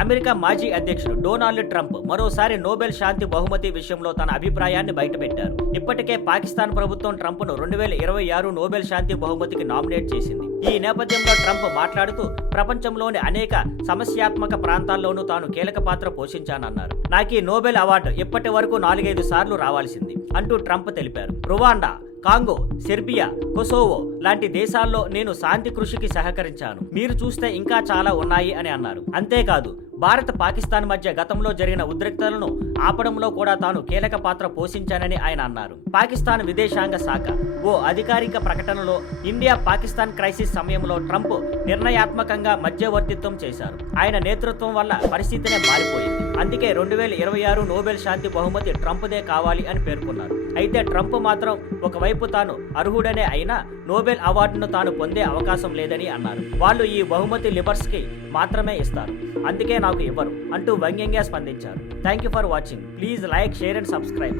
America మాజీ అధ్యక్షుడు Donald Trump మరోసారి నోబెల్ శాంతి బహుమతి విషయంలో తన అభిప్రాయాన్ని బయటపెట్టారు. ఇప్పటికే పాకిస్తాన్ ప్రభుత్వం ట్రంప్ను 2026 నోబెల్ శాంతి బహుమతికి నామినేట్ చేసింది. ఈ నేపథ్యంలో ట్రంప్ మాట్లాడుతూ ప్రపంచంలోని అనేక సమస్యాత్మక ప్రాంతాల్లోనూ తాను కీలక పాత్ర పోషించానన్నారు. నాకు ఈ నోబెల్ అవార్డు ఇప్పటి వరకు 4-5 సార్లు రావాల్సింది అంటూ ట్రంప్ తెలిపారు. రువాండా, కాంగో, సెర్బియా, కొసోవో లాంటి దేశాల్లో నేను శాంతి కృషికి సహకరించాను. మీరు చూస్తే ఇంకా చాలా ఉన్నాయి అని అన్నారు. అంతేకాదు భారత్ పాకిస్తాన్ మధ్య గతంలో జరిగిన ఉద్రిక్తలను ఆపడంలో కూడా తాను కీలక పాత్ర పోషించానని ఆయన అన్నారు. పాకిస్తాన్ విదేశాంగ శాఖ ఓ అధికారిక ప్రకటనలో ఇండియా పాకిస్తాన్ క్రైసిస్ సమయంలో ట్రంప్ నిర్ణయాత్మకంగా మధ్యవర్తిత్వం చేశారు. ఆయన నేతృత్వం వల్ల పరిస్థితినే మారిపోయింది. అందుకే 2026 నోబెల్ శాంతి బహుమతి ట్రంప్దే కావాలి అని పేర్కొన్నారు. అయితే ట్రంప్ మాత్రం ఒకవైపు తాను అర్హుడనే అయినా నోబెల్ అవార్డును తాను పొందే అవకాశం లేదని అన్నారు. వాళ్ళు ఈ బహుమతి లిబర్స్ కి మాత్రమే ఇస్తారు, అందుకే నాకు ఇవ్వరు అంటూ వ్యంగ్యంగా స్పందించారు. Thank you for watching. Please like, share and subscribe.